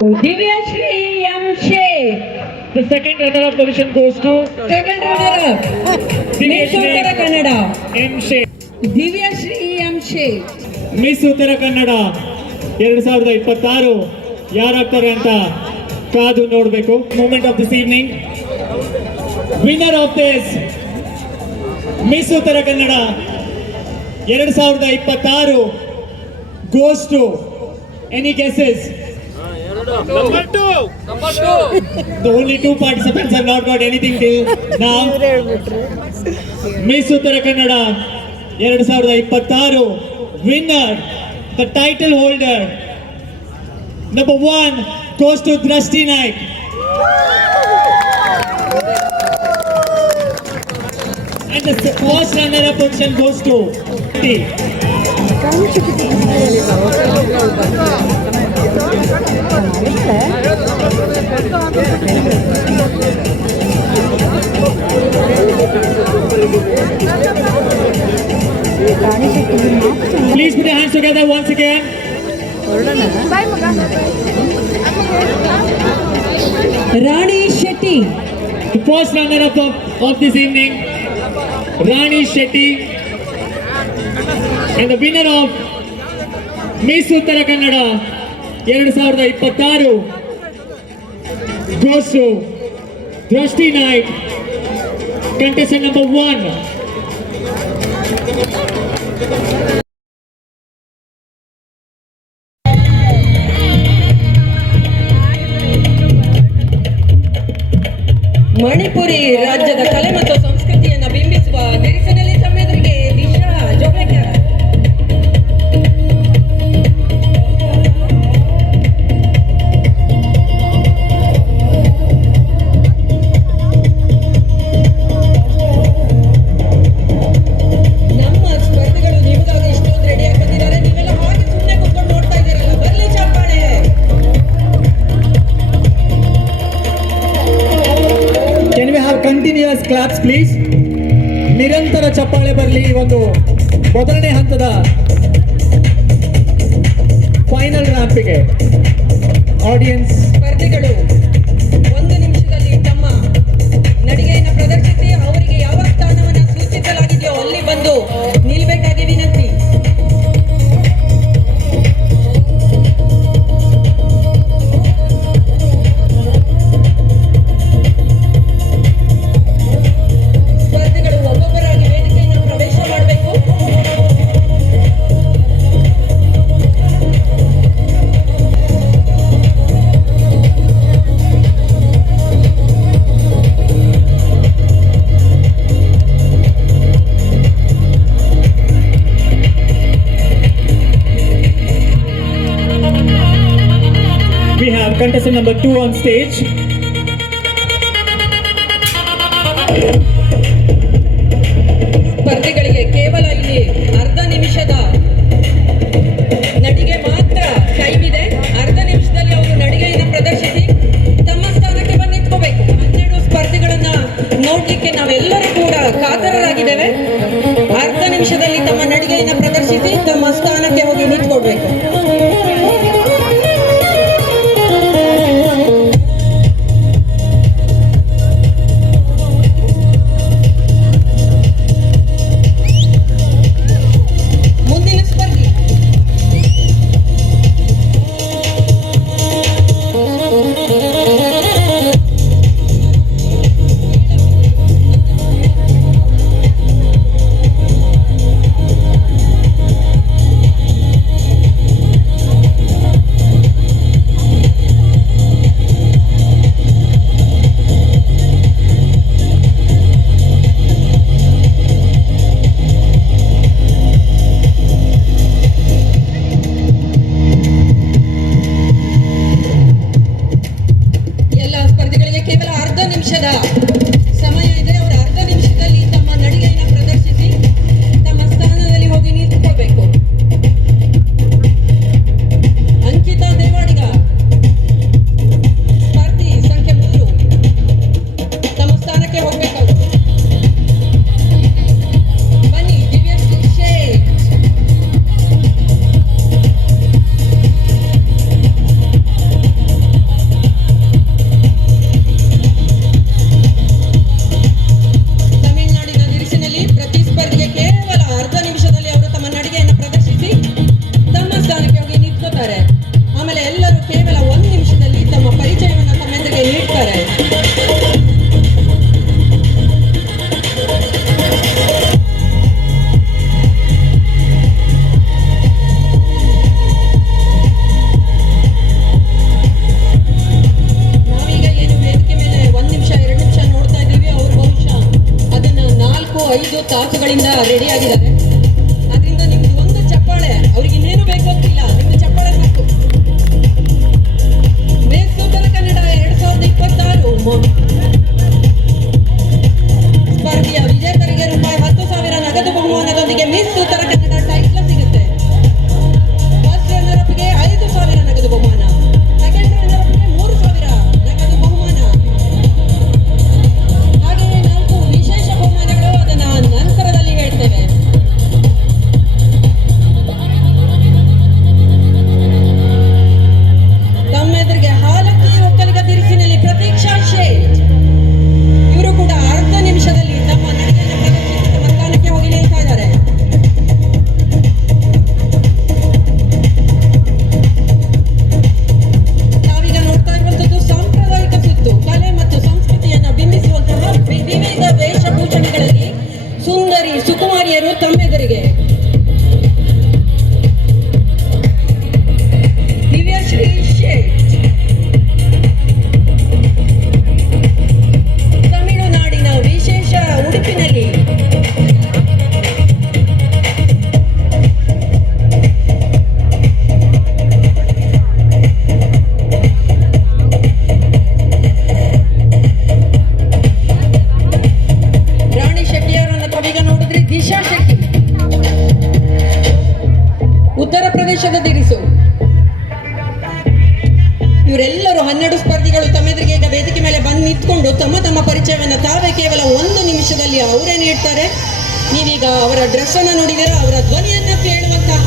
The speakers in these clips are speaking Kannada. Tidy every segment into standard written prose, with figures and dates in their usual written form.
Divyashree M. Sheikh. The second runner-up position goes to Second runner-up. Miss Uttara Kannada. M. Sheikh. Divyashree M. Sheikh. Miss Uttara Kannada 2026 ಯಾರಾಗ್ತಾರೆ ಅಂತ ಕಾದು ನೋಡಬೇಕು. Moment of this evening, winner of this miss Uttara Kannada 2026 goes to, any guesses? Number two. The only two participants have not got anything till now. Miss Uttara Kannada 2026 winner, the title holder, number 1 goes to Drashti Naik. And the first runner-up position goes to Please put your hands together once again. Rani Shetty. The first runner-up of this evening, Rani Shetty. And the winner of Miss Uttara Kannada 2026 goes to Drashti Naik, contestant number 1. Manipuri ರಾಜ್ಯದ ಕಲೆ ಮತ್ತು ಸಂಸ್ಕೃತಿಯನ್ನು ಬಿಂಬಿಸುವ ನಿರಿಸಿನಲ್ಲಿ ತಮ್ಮೆದುರಿಗೆ ದಿಶಾ ಜೋಗ್ಲೇಕರ್. ನಮ್ಮ ಸ್ಪರ್ಧಿಗಳು ನಿಮಗಾಗಿ ಇಷ್ಟೊಂದು ರೆಡಿಯಾಗಿ ಬಂದಿದ್ದಾರೆ. ನೀವೆಲ್ಲ ಹಾಗೆ ಸುಮ್ಮನೆ ಕುತ್ಕೊಂಡು ನೋಡ್ತಾ ಇದ್ದೀರಲ್ಲ, ಬರ್ಲಿ ಚಪ್ಪಾಳೆ. Can we have continuous claps please? ನಿರಂತರ ಚಪ್ಪಾಳೆ ಬರಲಿ. ಒಂದು ಮೊದಲನೇ ಹಂತದ ಫೈನಲ್ ರ್ಯಾಂಪಿಗೆ ಆಡಿಯನ್ಸ್ ಸ್ಪರ್ಧಿಗಳು 1 ನಿಮಿಷದಲ್ಲಿ ತಮ್ಮ ನಡಿಗೆಯನ್ನು ಪ್ರದರ್ಶಿಸಿ ಅವರಿಗೆ ಯಾವ ಸ್ಥಾನವನ್ನು ಸೂಚಿಸಲಾಗಿದೆಯೋ ಅಲ್ಲಿ ಬಂದು ನಿಲ್ಬೇಕಾಗಿ ವಿನಂತಿ. ಸ್ಪರ್ಧಿಗಳು ಒಬ್ಬೊಬ್ಬರಾಗಿ ವೇದಿಕೆಯನ್ನು ಪ್ರವೇಶ ಮಾಡಬೇಕು. we have contestant number 2 on stage. ಸ್ಪರ್ಧಿಗಳಿಗೆ ಕೇವಲ ಇಲ್ಲಿ ಅರ್ಧ ನಿಮಿಷದ ನಡಿಗೆ ಮಾತ್ರ ಟೈಮ್ ಇದೆ. ಅರ್ಧ ನಿಮಿಷದಲ್ಲಿ ಅವರು ನಡಿಗೆಯನ್ನು ಪ್ರದರ್ಶಿಸಿ ತಮ್ಮ ಸ್ಥಾನಕ್ಕೆ ಬಂದು ನಿಂತ್ಕೋಬೇಕು. 12 ಸ್ಪರ್ಧಿಗಳನ್ನ ನೋಡ್ಲಿಕ್ಕೆ ನಾವೆಲ್ಲರೂ ಕೂಡ ಕಾತರರಾಗಿದ್ದೇವೆ. ಅರ್ಧ ನಿಮಿಷದಲ್ಲಿ ತಮ್ಮ ನಡಿಗೆಯನ್ನು ಪ್ರದರ್ಶಿಸಿ ತಮ್ಮ ಸ್ಥಾನಕ್ಕೆ ಹೋಗಿ ನಿಂತ್ಕೊಡ್ಬೇಕು. ನಾವೀಗ ಏನು ವೇದಿಕೆ ಮೇಲೆ 1 ನಿಮಿಷ 2 ನಿಮಿಷ ನೋಡ್ತಾ ಇದ್ದೀವಿ, ಅವರು ಬಹುಶಃ ಅದನ್ನ 4-5 ತಾಸುಗಳಿಂದ ರೆಡಿ ಆಗಿದ್ದಾರೆ. ಅದರಿಂದ ನಿಮ್ದು ಒಂದು ಚಪ್ಪಾಳೆ, ಅವ್ರಿಗೆ ಇನ್ನೇನು ಬೇಕು ಅಂತಿಲ್ಲ, ನಿಮ್ದು ಚಪ್ಪಾಳೆ ಸಾಕು. ಮಿಸ್ ಉತ್ತರ ಕನ್ನಡ 2026 ಸ್ಪರ್ಧೆಯ ವಿಜೇತರಿಗೆ ರೂಪಾಯಿ 10,000 ನಗದು ಬಹುಮಾನದೊಂದಿಗೆ ಮಿಸ್ ಉತ್ತರ ಕನ್ನಡ ಟೈಟ್ಲ್ ಸಿಗುತ್ತೆ. ಫಸ್ಟ್ ರನ್ನರ್ ಅಪ್ಗೆ 5,000 ನಗದು ಬಹುಮಾನ, ಸೆಕೆಂಡ್ ರನ್ನರ್ ಅಪ್ಗೆ 3,000 ನಗದು ಬಹುಮಾನ, ಹಾಗೆಯೇ 4 ವಿಶೇಷ ಬಹುಮಾನಗಳು. ಅದನ್ನ ನಂತರದಲ್ಲಿ ಹೇಳ್ತೇವೆ. ತಮ್ಮೆದುರಿಗೆ ಹಾಲಕ್ಕಿ ಒಕ್ಕಲಿಗ ದಿರಿಸಿನಲ್ಲಿ ಪ್ರತೀಕ್ಷಾ ಶೇಟ್, ಇವರು ಕೂಡ ಅರ್ಧ ನಿಮಿಷದಲ್ಲಿ ತಮ್ಮ ನಡಿಗೆಯನ್ನು ಪ್ರದರ್ಶಿಸಿ ತಮ್ಮ ಸ್ಥಾನಕ್ಕೆ ಹೋಗಿ ನಿಲ್ತಾ ಇದ್ದಾರೆ. ನಾವೀಗ ನೋಡ್ತಾ ಇರುವಂತದ್ದು ಸಾಂಪ್ರದಾಯಿಕ ಸುತ್ತು, ಕಲೆ ಮತ್ತು ಸಂಸ್ಕೃತಿಯನ್ನು ಬಿಂಬಿಸುವಂತಹ ವಿವಿಧ ವೇಷಭೂಷಣಗಳಲ್ಲಿ ಸುಂದರಿ ಸುಕುಮಾರಿಯರು ತಮ್ಮೆದುರಿಗೆ. ದಿವ್ಯಶ್ರೀ ಶೇಟ್ ತಮಿಳುನಾಡಿನ ವಿಶೇಷ ಉಡುಪಿನಲ್ಲಿ ರಾಣಿ ಶೆಟ್ಟಿಯವರನ್ನ ತಾವೀಗ ನೋಡಿದ್ರಿ. ದಿಶಾ ಶೆಟ್ಟಿ ಉತ್ತರ ಪ್ರದೇಶದ ದಿರಿಸು. ಇವರೆಲ್ಲರೂ 12 ಸ್ಪರ್ಧಿಗಳು ತಮ್ಮೆದುರಿಗೆ ಈಗ ವೇದಿಕೆ ಮೇಲೆ ಬಂದು ನಿಂತ್ಕೊಂಡು ತಮ್ಮ ತಮ್ಮ ಪರಿಚಯವನ್ನು ತಾವೇ ಕೇವಲ 1 ನಿಮಿಷದಲ್ಲಿ ಅವರೇ ನೀಡ್ತಾರೆ. ನೀವೀಗ ಅವರ ಡ್ರೆಸ್ ಅನ್ನು ನೋಡಿದರೆ ಅವರ ಧ್ವನಿಯನ್ನ ಕೇಳುವಂತಹ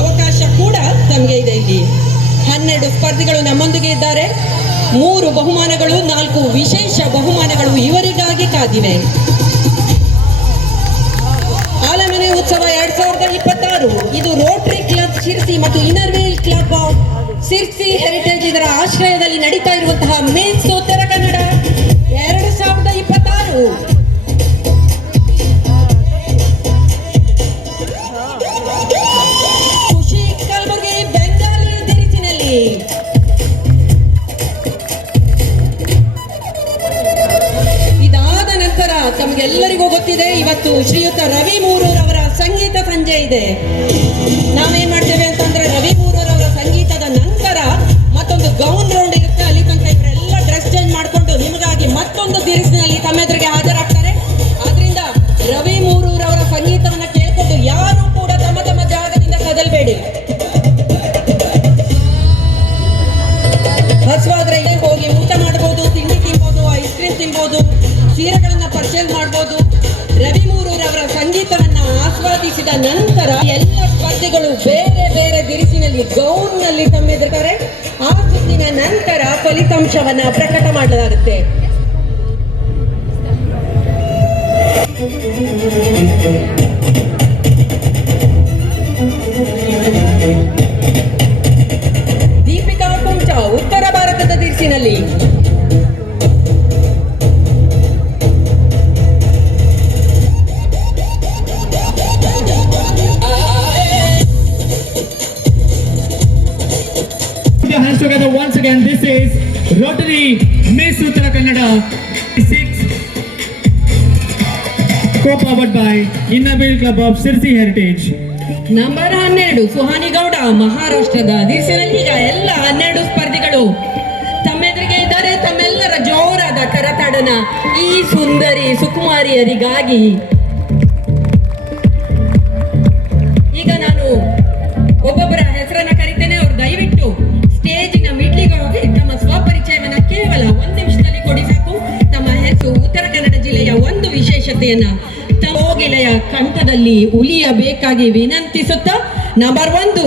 ಅವಕಾಶ ಕೂಡ ತಮಗೆ ಇದೆ. ಇಲ್ಲಿ 12 ಸ್ಪರ್ಧಿಗಳು ನಮ್ಮೊಂದಿಗೆ ಇದ್ದಾರೆ. 3 ಬಹುಮಾನಗಳು, 4 ವಿಶೇಷ ಬಹುಮಾನಗಳು ಇವರಿಗಾಗಿ ಕಾದಿವೆ. ಆಲಮನೆ ಉತ್ಸವ 2026 ಇದು ರೋಟರಿ ಕ್ಲಬ್ ಶಿರ್ಸಿ ಮತ್ತು inner wheel club of Sirsi heritage ಇದರ ಆಶ್ರಯದಲ್ಲಿ ನಡೀತಾ ಇರುವಂತಹ ಮಿಸ್ ಉತ್ತರ ಕನ್ನಡ 2026. ಖುಷಿ ಕಲಬುರ್ಗಿ ಬೆಂಗಾಲಿ ದಿರಿಸಿನಲ್ಲಿ. ಇದಾದ ನಂತರ ತಮಗೆಲ್ಲರಿಗೂ ಗೊತ್ತಿದೆ, ಇವತ್ತು ಶ್ರೀಯುತ ರವಿ ಮೂರೂರವರ ಸಂಗೀತ ಸಂಜೆ ಇದೆ. ನಾವೇನ್ ಮಾಡ್ತೇವೆ ಅಂತಂದ್ರೆ ರವಿ ಮೂರೂರವರ ಸಂಗೀತದ ನಂತರ ಮತ್ತೊಂದು ಗೌನ್ ರೌಂಡ್ ಇರುತ್ತೆ. ಅಲ್ಲಿ ತನಕ ಇವರೆಲ್ಲ ಡ್ರೆಸ್ ಚೇಂಜ್ ಮಾಡಿಕೊಂಡು ನಿಮಗಾಗಿ ಮತ್ತೊಂದು ದಿರಿಸಿನಲ್ಲಿ ತಮ್ಮೆದುರಿಗೆ ಹಾಜರಾಗ್ತಾರೆ. ಆದ್ರಿಂದ ರವಿ ಮೂರೂರವರ ಸಂಗೀತವನ್ನ ಕೇಳ್ಕೊಂಡು ಯಾರು ಕೂಡ ತಮ್ಮ ತಮ್ಮ ಜಾಗದಿಂದ ಕದಲ್ಬೇಡಿ. ಹಸುವಾದ್ರೆ ಇಲ್ಲೇ ಹೋಗಿ ಊಟ ಮಾಡ್ಬೋದು, ತಿಂಡಿ ತಿನ್ಬೋದು, ಐಸ್ ಕ್ರೀಮ್ ತಿನ್ಬೋದು, ಸೀರೆಗಳನ್ನ ಪರ್ಚೇಸ್ ಮಾಡ್ಬೋದು. ರವಿ ಮೂರೂರವರ ಸಂಗೀತವನ್ನ ಆಸ್ವಾದಿಸಿದ ನಂತರ ಎಲ್ಲ ಸ್ಪರ್ಧಿಗಳು ಬೇರೆ ಬೇರೆ ದಿರಿಸಿನಲ್ಲಿ ಗೌನ್ನಲ್ಲಿ ತಮ್ಮೆದುರ್ತಾರೆ. ಆ ಸುತ್ತಿನ ನಂತರ ಫಲಿತಾಂಶವನ್ನ ಪ್ರಕಟ ಮಾಡಲಾಗುತ್ತೆ. ದೀಪಿಕಾ ಕುಂಚ ಉತ್ತರ ಭಾರತದ ದಿರಿಸಿನಲ್ಲಿ. Hands together once again. This is Rotary Miss Uttara Kannada 6, co-powered by Inner Wheel Club of Sirsi Heritage. Number 12 Suhani Gowda ಮಹಾರಾಷ್ಟ್ರದ ದಿರಿಸಿನಲ್ಲಿ. ಈಗ ಎಲ್ಲ 12 ಸ್ಪರ್ಧಿಗಳು ತಮ್ಮೆದುರಿಗೆ ಇದ್ದಾರೆ. ತಮ್ಮೆಲ್ಲರ ಜೋರಾದ ಕರತಾಡನ ಈ ಸುಂದರಿ ಸುಕುಮಾರಿಯರಿಗಾಗಿ. ಈಗ ನಾನು ಒಬ್ಬೊಬ್ಬರ ಹೆಸರನ್ನ ಕರಿತೇನೆ. ಅವ್ರು ದಯವಿಟ್ಟು ಸ್ಟೇಜಿನ ಮಿಡ್ಲಿಗೆ ಹೋಗಿ ತಮ್ಮ ಸ್ವಪರಿಚಯವನ್ನ ಕೇವಲ 1 ನಿಮಿಷದಲ್ಲಿ ಕೊಡಿ ಸಾಕು. ತಮ್ಮ ಹೆಸರು, ಉತ್ತರ ಕನ್ನಡ ಜಿಲ್ಲೆಯ ಒಂದು ವಿಶೇಷತೆಯನ್ನ ಕೋಗಿಲೆಯ ಕಂಠದಲ್ಲಿ ಉಳಿಯಬೇಕಾಗಿ ವಿನಂತಿಸುತ್ತಾ. Number 1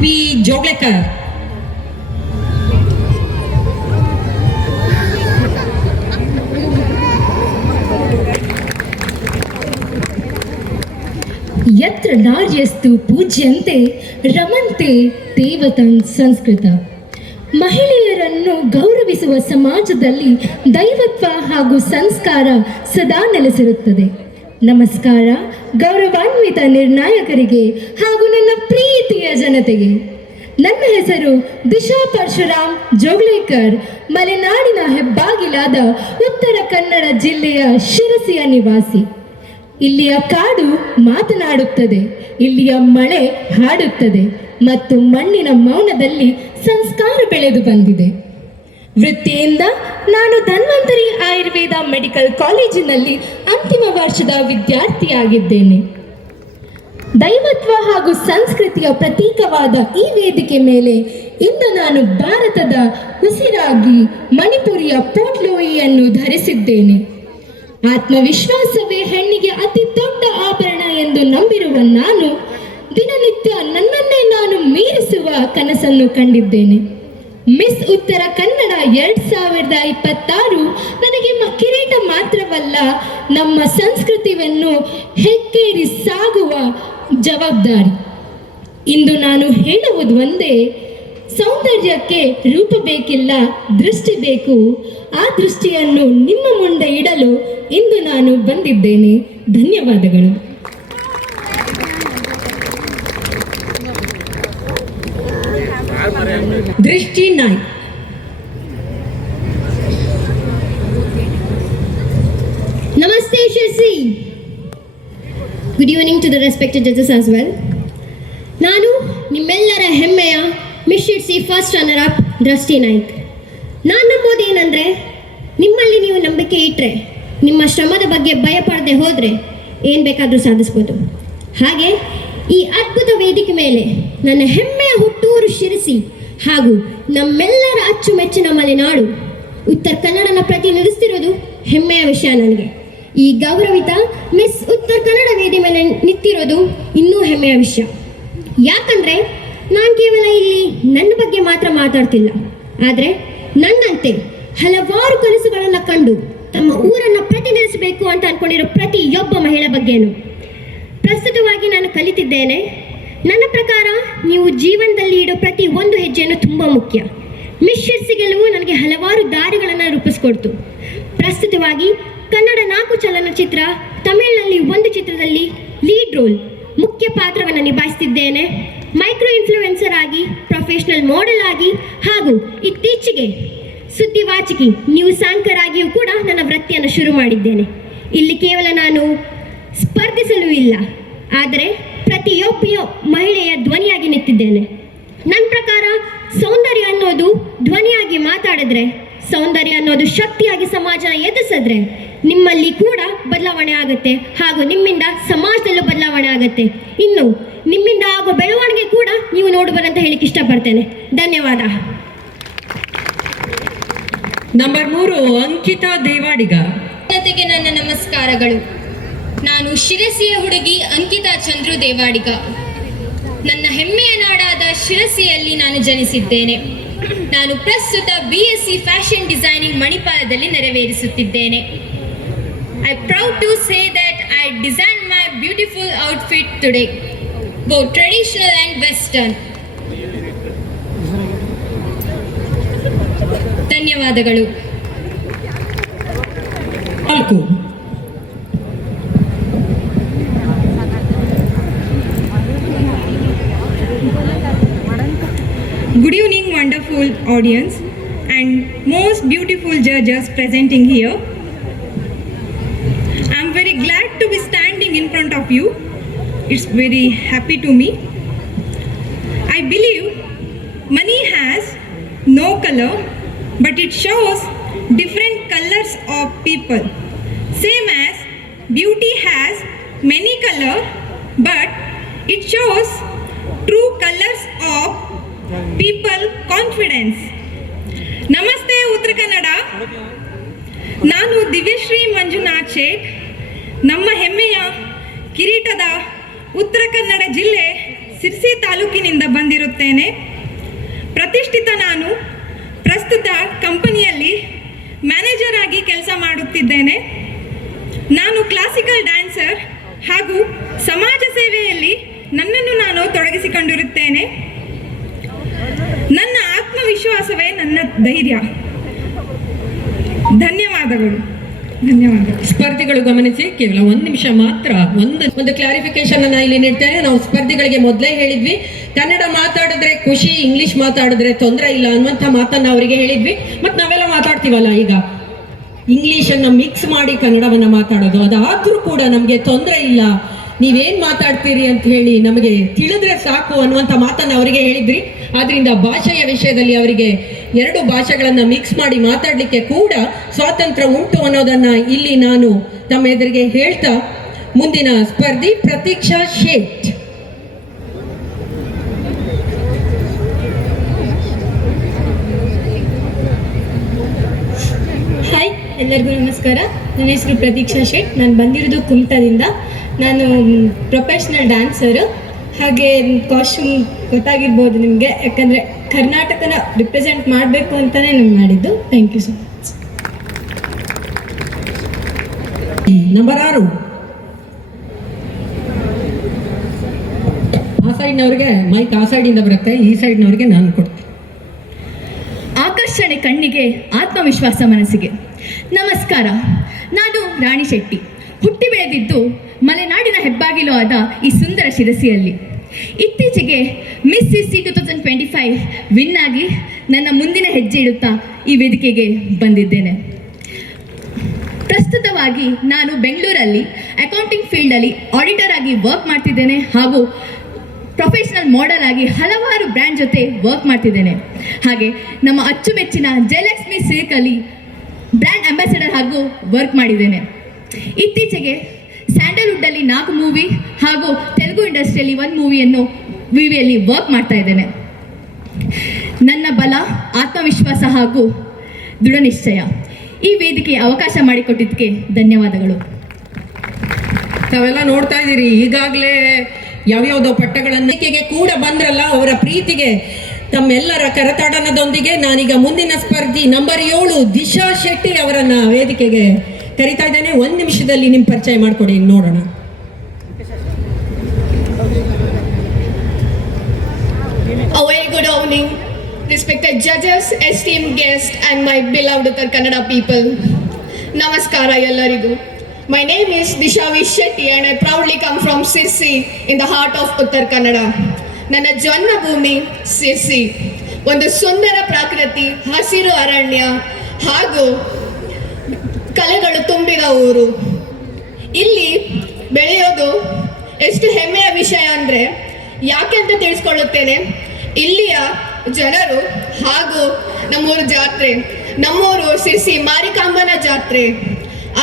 P Joglekar. ಯತ್ರ ನಾರ್ಯಸ್ತು ಪೂಜ್ಯಂತೆ ರಮಂತೆ ದೇವತನ್ ಸಂಸ್ಕೃತ. ಮಹಿಳೆಯರನ್ನು ಗೌರವಿಸುವ ಸಮಾಜದಲ್ಲಿ ದೈವತ್ವ ಹಾಗೂ ಸಂಸ್ಕಾರ ಸದಾ ನೆಲೆಸಿರುತ್ತದೆ. ನಮಸ್ಕಾರ ಗೌರವಾನ್ವಿತ ನಿರ್ಣಾಯಕರಿಗೆ ಹಾಗೂ ನನ್ನ ಪ್ರೀತಿಯ ಜನತೆಗೆ. ನನ್ನ ಹೆಸರು ದಿಶಾ ಪರಶುರಾಮ್ ಜೋಗ್ಲೇಕರ್. ಮಲೆನಾಡಿನ ಹೆಬ್ಬಾಗಿಲಾದ ಉತ್ತರ ಕನ್ನಡ ಜಿಲ್ಲೆಯ ಶಿರಸಿಯ ನಿವಾಸಿ. ಇಲ್ಲಿಯ ಕಾಡು ಮಾತನಾಡುತ್ತದೆ, ಇಲ್ಲಿಯ ಮಳೆ ಹಾಡುತ್ತದೆ ಮತ್ತು ಮಣ್ಣಿನ ಮೌನದಲ್ಲಿ ಸಂಸ್ಕಾರ ಬೆಳೆದು ಬಂದಿದೆ. ವೃತ್ತಿಯಿಂದ ನಾನು ಧನ್ವಂತರಿ ಆಯುರ್ವೇದ ಮೆಡಿಕಲ್ ಕಾಲೇಜಿನಲ್ಲಿ ಅಂತಿಮ ವರ್ಷದ ವಿದ್ಯಾರ್ಥಿಯಾಗಿದ್ದೇನೆ. ದೈವತ್ವ ಹಾಗೂ ಸಂಸ್ಕೃತಿಯ ಪ್ರತೀಕವಾದ ಈ ವೇದಿಕೆ ಮೇಲೆ ಇಂದು ನಾನು ಭಾರತದ ಉಸಿರಾಗಿ ಮಣಿಪುರಿಯ ಪೋಟ್ಲೋಯಿಯನ್ನು ಧರಿಸಿದ್ದೇನೆ. ಆತ್ಮವಿಶ್ವಾಸವೇ ಹೆಣ್ಣಿಗೆ ಅತಿ ದೊಡ್ಡ ಆಭರಣ ಎಂದು ನಂಬಿರುವ ನಾನು ದಿನನಿತ್ಯ ನನ್ನನ್ನೇ ನಾನು ಮೀರಿಸುವ ಕನಸನ್ನು ಕಂಡಿದ್ದೇನೆ. ಮಿಸ್ ಉತ್ತರ ಕನ್ನಡ 2026 ನನಗೆ ಕಿರೀಟ ಮಾತ್ರವಲ್ಲ, ನಮ್ಮ ಸಂಸ್ಕೃತಿಯನ್ನು ಹೆಕ್ಕೇರಿ ಸಾಗುವ ಜವಾಬ್ದಾರಿ. ಇಂದು ನಾನು ಹೇಳುವುದು ಒಂದೇ, ಸೌಂದರ್ಯಕ್ಕೆ ರೂಪ ಬೇಕಿಲ್ಲ, ದೃಷ್ಟಿ ಬೇಕು. ಆ ದೃಷ್ಟಿಯನ್ನು ನಿಮ್ಮ ಮುಂದೆ ಇಡಲು ಇಂದು ನಾನು ಬಂದಿದ್ದೇನೆ. ಧನ್ಯವಾದಗಳು. ದೃಷ್ಟಿ ನಾಯ್. Namaste Shirsi. Good evening to the respected judges as well. ನಾನು ನಿಮ್ಮೆಲ್ಲರ ಹೆಮ್ಮೆಯ miss Sirsi first runner up ದೃಷ್ಟಿ ನಾಯ್ಕ್. ನಾನು ನಂಬೋದೇನೆಂದರೆ, ನಿಮ್ಮಲ್ಲಿ ನೀವು ನಂಬಿಕೆ ಇಟ್ಟರೆ, ನಿಮ್ಮ ಶ್ರಮದ ಬಗ್ಗೆ ಭಯ ಪಡದೆ ಹೋದರೆ ಏನು ಬೇಕಾದರೂ ಸಾಧಿಸ್ಬೋದು. ಹಾಗೆ ಈ ಅದ್ಭುತ ವೇದಿಕೆ ಮೇಲೆ ನನ್ನ ಹೆಮ್ಮೆಯ ಹುಟ್ಟೂರು ಶಿರಸಿ ಹಾಗೂ ನಮ್ಮೆಲ್ಲರ ಅಚ್ಚುಮೆಚ್ಚಿನ ಮಲೆನಾಡು ಉತ್ತರ ಕನ್ನಡನ ಪ್ರತಿನಿಧಿಸ್ತಿರೋದು ಹೆಮ್ಮೆಯ ವಿಷಯ ನನಗೆ. ಈ ಗೌರವಿತ ಮಿಸ್ ಉತ್ತರ ಕನ್ನಡ ವೇದಿ ಮೇಲೆ ನಿಂತಿರೋದು ಇನ್ನೂ ಹೆಮ್ಮೆಯ ವಿಷಯ. ಯಾಕಂದರೆ ನಾನು ಕೇವಲ ಇಲ್ಲಿ ನನ್ನ ಬಗ್ಗೆ ಮಾತ್ರ ಮಾತಾಡ್ತಿಲ್ಲ, ಆದರೆ ನನ್ನಂತೆ ಹಲವಾರು ಕನಸುಗಳನ್ನು ಕಂಡು ತಮ್ಮ ಊರನ್ನು ಪ್ರತಿನಿಧಿಸಬೇಕು ಅಂತ ಅಂದ್ಕೊಂಡಿರೋ ಪ್ರತಿಯೊಬ್ಬ ಮಹಿಳೆ ಬಗ್ಗೆನೂ. ಪ್ರಸ್ತುತವಾಗಿ ನಾನು ಕಲಿತಿದ್ದೇನೆ. ನನ್ನ ಪ್ರಕಾರ ನೀವು ಜೀವನದಲ್ಲಿ ಇಡೋ ಪ್ರತಿ ಒಂದು ಹೆಜ್ಜೆಯನ್ನು ತುಂಬ ಮುಖ್ಯ. ಮಿಸ್ ಶಿರ್ಸಿ ಗೆಲುವು ನನಗೆ ಹಲವಾರು ದಾರಿಗಳನ್ನು ರೂಪಿಸಿಕೊಡ್ತು. ಪ್ರಸ್ತುತವಾಗಿ ಕನ್ನಡ 4 ಚಲನಚಿತ್ರ, ತಮಿಳಿನಲ್ಲಿ 1 ಚಿತ್ರದಲ್ಲಿ ಲೀಡ್ ರೋಲ್ ಮುಖ್ಯ ಪಾತ್ರವನ್ನು ನಿಭಾಯಿಸುತ್ತಿದ್ದೇನೆ. ಮೈಕ್ರೋ ಇನ್ಫ್ಲುಯೆನ್ಸರ್ ಆಗಿ, ಪ್ರೊಫೆಷನಲ್ ಮಾಡೆಲ್ ಆಗಿ ಹಾಗೂ ಇತ್ತೀಚೆಗೆ ಸುದ್ದಿವಾಚಿಕೆ ನ್ಯೂಸ್ ಆಂಕರ್ ಆಗಿಯೂ ಕೂಡ ನನ್ನ ವೃತ್ತಿಯನ್ನು ಶುರು ಮಾಡಿದ್ದೇನೆ. ಇಲ್ಲಿ ಕೇವಲ ನಾನು ಸ್ಪರ್ಧಿಸಲು ಇಲ್ಲ, ಆದರೆ ಪ್ರತಿಯೊಬ್ಬ ಮಹಿಳೆಯ ಧ್ವನಿಯಾಗಿ ನಿಂತಿದ್ದೇನೆ. ನನ್ನ ಪ್ರಕಾರ ಸೌಂದರ್ಯ ಅನ್ನೋದು ಧ್ವನಿಯಾಗಿ ಮಾತಾಡಿದ್ರೆ, ಸೌಂದರ್ಯ ಅನ್ನೋದು ಶಕ್ತಿಯಾಗಿ ಸಮಾಜನ ಎದುರಿಸಿದ್ರೆ ನಿಮ್ಮಲ್ಲಿ ಕೂಡ ಬದಲಾವಣೆ ಆಗುತ್ತೆ ಹಾಗೂ ನಿಮ್ಮಿಂದ ಸಮಾಜದಲ್ಲೂ ಬದಲಾವಣೆ ಆಗುತ್ತೆ. ಇನ್ನು ನಿಮ್ಮಿಂದ ಆಗೋ ಬೆಳವಣಿಗೆ ಕೂಡ ನೀವು ನೋಡಬಹುದಂತ ಹೇಳಿಕ್ಕೆ ಇಷ್ಟಪಡ್ತೇನೆ. ಧನ್ಯವಾದ. ನಂಬರ್ 3 ಅಂಕಿತಾ ದೇವಾಡಿಗ. ಜನತೆಗೆ ನನ್ನ ನಮಸ್ಕಾರಗಳು. ನಾನು ಶಿರಸಿಯ ಹುಡುಗಿ ಅಂಕಿತಾ ಚಂದ್ರು ದೇವಾಡಿಗ. ನನ್ನ ಹೆಮ್ಮೆಯ ನಾಡಾದ ಶಿರಸಿಯಲ್ಲಿ ನಾನು ಜನಿಸಿದ್ದೇನೆ. ನಾನು ಪ್ರಸ್ತುತ BSc ಫ್ಯಾಷನ್ ಡಿಸೈನಿಂಗ್ ಮಣಿಪಾಲದಲ್ಲಿ ನೆರವೇರಿಸುತ್ತಿದ್ದೇನೆ. I proud to say that I designed my beautiful outfit today, both traditional and western. ಧನ್ಯವಾದಗಳು. 4 Good evening, wonderful audience and most beautiful judges presenting here. I am very glad to be standing in front of you. It's very happy to me. I believe money has no color, but it shows different colors of people. Same as beauty has many colors, but it shows true colors of people confidence. ನಮಸ್ತೆ ಉತ್ತರ ಕನ್ನಡ. ನಾನು ದಿವ್ಯಶ್ರೀ ಮಂಜುನಾಥ್ ಶೇಖ್, ನಮ್ಮ ಹೆಮ್ಮೆಯ ಕಿರೀಟದ ಉತ್ತರ ಕನ್ನಡ ಜಿಲ್ಲೆ ಸಿರ್ಸಿ ತಾಲೂಕಿನಿಂದ ಬಂದಿರುತ್ತೇನೆ. ಪ್ರತಿಷ್ಠಿತ ನಾನು ಪ್ರಸ್ತುತ ಕಂಪನಿಯಲ್ಲಿ ಮ್ಯಾನೇಜರ್ ಆಗಿ ಕೆಲಸ ಮಾಡುತ್ತಿದ್ದೇನೆ. ನಾನು ಕ್ಲಾಸಿಕಲ್ ಡ್ಯಾನ್ಸರ್ ಹಾಗೂ ಸಮಾಜ ಸೇವೆಯಲ್ಲಿ ನನ್ನನ್ನು ನಾನು ತೊಡಗಿಸಿಕೊಂಡಿರುತ್ತೇನೆ. ನನ್ನ ಆತ್ಮವಿಶ್ವಾಸವೇ ನನ್ನ ಧೈರ್ಯ. ಧನ್ಯವಾದಗಳು. ಧನ್ಯವಾದಗಳು. ಸ್ಪರ್ಧಿಗಳು ಗಮನಿಸಿ, ಕೇವಲ 1 ನಿಮಿಷ ಮಾತ್ರ ಒಂದು ಕ್ಲಾರಿಫಿಕೇಶನ್ ಅನ್ನ ಇಲ್ಲಿ ನೀಡ್ತೇನೆ. ನಾವು ಸ್ಪರ್ಧಿಗಳಿಗೆ ಮೊದಲೇ ಹೇಳಿದ್ವಿ, ಕನ್ನಡ ಮಾತಾಡಿದ್ರೆ ಖುಷಿ, ಇಂಗ್ಲಿಷ್ ಮಾತಾಡಿದ್ರೆ ತೊಂದರೆ ಇಲ್ಲ ಅನ್ನುವಂಥ ಮಾತನ್ನ ಅವರಿಗೆ ಹೇಳಿದ್ವಿ. ಮತ್ತೆ ನಾವೆಲ್ಲ ಮಾತಾಡ್ತೀವಲ್ಲ ಈಗ ಇಂಗ್ಲಿಷ್ ಅನ್ನ ಮಿಕ್ಸ್ ಮಾಡಿ ಕನ್ನಡವನ್ನ ಮಾತಾಡೋದು, ಅದಾದ್ರೂ ಕೂಡ ನಮಗೆ ತೊಂದರೆ ಇಲ್ಲ, ನೀವೇನ್ ಮಾತಾಡ್ತೀರಿ ಅಂತ ಹೇಳಿ ನಮಗೆ ತಿಳಿದ್ರೆ ಸಾಕು ಅನ್ನುವಂಥ ಮಾತನ್ನ ಅವರಿಗೆ ಹೇಳಿದ್ರಿ. ಆದ್ರಿಂದ ಭಾಷೆಯ ವಿಷಯದಲ್ಲಿ ಅವರಿಗೆ 2 ಭಾಷೆಗಳನ್ನ ಮಿಕ್ಸ್ ಮಾಡಿ ಮಾತಾಡ್ಲಿಕ್ಕೆ ಕೂಡ ಸ್ವಾತಂತ್ರ್ಯ ಉಂಟು ಅನ್ನೋದನ್ನ ಇಲ್ಲಿ ನಾನು ತಮ್ಮ ಎದುರಿಗೆ ಹೇಳ್ತಾ, ಮುಂದಿನ ಸ್ಪರ್ಧಿ ಪ್ರತೀಕ್ಷಾ ಶೇಟ್. ಹಾಯ್, ಎಲ್ಲರಿಗೂ ನಮಸ್ಕಾರ. ನನ್ನ ಹೆಸರು ಪ್ರತೀಕ್ಷಾ ಶೇಟ್. ನಾನು ಬಂದಿರೋದು ಕುಮಟಾದಿಂದ. ನಾನು ಪ್ರೊಫೆಷ್ನಲ್ ಡ್ಯಾನ್ಸರು. ಹಾಗೆ ಕಾಸ್ಟ್ಯೂಮ್ ಗೊತ್ತಾಗಿರ್ಬೋದು ನಿಮಗೆ, ಯಾಕಂದರೆ ಕರ್ನಾಟಕನ ರಿಪ್ರೆಸೆಂಟ್ ಮಾಡಬೇಕು ಅಂತಲೇ ನಾನು ಮಾಡಿದ್ದು. Thank you so much. Number 6 ಆ ಸೈಡ್ನವ್ರಿಗೆ ಮೈಕ್, ಆ ಸೈಡಿಂದ ಬರುತ್ತೆ, ಈ ಸೈಡ್ನವ್ರಿಗೆ ನಾನು ಕೊಡ್ತೀನಿ. ಆಕರ್ಷಣೆ ಕಣ್ಣಿಗೆ, ಆತ್ಮವಿಶ್ವಾಸ ಮನಸ್ಸಿಗೆ. ನಮಸ್ಕಾರ, ನಾನು ರಾಣಿ ಶೆಟ್ಟಿ. ಹುಟ್ಟಿ ಬೆಳೆದಿದ್ದು ಮಲೆನಾಡಿನ ಹೆಬ್ಬಾಗಿಲು ಆದ ಈ ಸುಂದರ ಶಿರಸಿಯಲ್ಲಿ. ಇತ್ತೀಚೆಗೆ ಮಿಸ್ ಸಿಸಿ 2025 ವಿನ್ ಆಗಿ ನನ್ನ ಮುಂದಿನ ಹೆಜ್ಜೆ ಇಡುತ್ತಾ ಈ ವೇದಿಕೆಗೆ ಬಂದಿದ್ದೇನೆ. ಪ್ರಸ್ತುತವಾಗಿ ನಾನು ಬೆಂಗಳೂರಲ್ಲಿ ಅಕೌಂಟಿಂಗ್ ಫೀಲ್ಡಲ್ಲಿ ಆಡಿಟರ್ ಆಗಿ ವರ್ಕ್ ಮಾಡ್ತಿದ್ದೇನೆ ಹಾಗೂ ಪ್ರೊಫೆಷನಲ್ ಮಾಡೆಲ್ ಆಗಿ ಹಲವಾರು ಬ್ರ್ಯಾಂಡ್ ಜೊತೆ ವರ್ಕ್ ಮಾಡ್ತಿದ್ದೇನೆ. ಹಾಗೆ ನಮ್ಮ ಅಚ್ಚುಮೆಚ್ಚಿನ ಜಯಲಕ್ಷ್ಮಿ ಸಿಲ್ಕಲ್ಲಿ ಬ್ರ್ಯಾಂಡ್ ಅಂಬಾಸಿಡರ್ ಹಾಗೂ ವರ್ಕ್ ಮಾಡಿದ್ದೇನೆ. ಇತ್ತೀಚೆಗೆ ಸ್ಯಾಂಡಲ್ವುಡ್ಡಲ್ಲಿ 4 ಮೂವಿ ಹಾಗೂ ತೆಲುಗು ಇಂಡಸ್ಟ್ರಿಯಲ್ಲಿ 1 ಮೂವಿಯನ್ನು ವಿವಿಯಲ್ಲಿ ವರ್ಕ್ ಮಾಡ್ತಾ ಇದ್ದೇನೆ. ನನ್ನ ಬಲ, ಆತ್ಮವಿಶ್ವಾಸ ಹಾಗೂ ದೃಢ ನಿಶ್ಚಯ. ಈ ವೇದಿಕೆಗೆ ಅವಕಾಶ ಮಾಡಿಕೊಟ್ಟಿದ್ದಕ್ಕೆ ಧನ್ಯವಾದಗಳು. ತಾವೆಲ್ಲ ನೋಡ್ತಾ ಇದ್ದೀರಿ, ಈಗಾಗಲೇ ಯಾವ್ಯಾವುದೋ ಪಟ್ಟಗಳನ್ನು ಕೂಡ ಬಂದ್ರಲ್ಲ, ಅವರ ಪ್ರೀತಿಗೆ ತಮ್ಮೆಲ್ಲರ ಕರತಾಡನದೊಂದಿಗೆ ನಾನೀಗ ಮುಂದಿನ ಸ್ಪರ್ಧಿ ನಂಬರ್ 7 ದಿಶಾ ಶೆಟ್ಟಿ ಅವರನ್ನ ವೇದಿಕೆಗೆ ಕರಿತಾ ಇದ್ದೇನೆ. 1 ನಿಮಿಷದಲ್ಲಿ ನಿಮ್ಮ ಪರಿಚಯ ಮಾಡಿಕೊಡಿ, ನೋಡೋಣ. A very good evening, respected judges, esteemed guests, and my beloved Uttar Kannada people. Namaskara ellarigu. My name is Dishavi Shetty and I proudly come from Sirsi in the heart of Uttar Kannada. ನನ್ನ ಜನ್ಮಭೂಮಿ ಸಿರ್ಸಿ. ಒಂದು ಸುಂದರ ಪ್ರಕೃತಿ, ಹಸಿರು ಅರಣ್ಯ ಹಾಗೂ ಕಲೆಗಳು ತುಂಬಿದ ಊರು. ಇಲ್ಲಿ ಬೆಳೆಯೋದು ಎಷ್ಟು ಹೆಮ್ಮೆಯ ವಿಷಯ ಅಂದರೆ ಯಾಕೆ ಅಂತ ತಿಳಿಸ್ಕೊಳ್ಳುತ್ತೇನೆ. ಇಲ್ಲಿಯ ಜನರು ಹಾಗೂ ನಮ್ಮೂರು ಜಾತ್ರೆ, ನಮ್ಮೂರು ಸಿರ್ಸಿ ಮಾರಿಕಾಂಬನ ಜಾತ್ರೆ,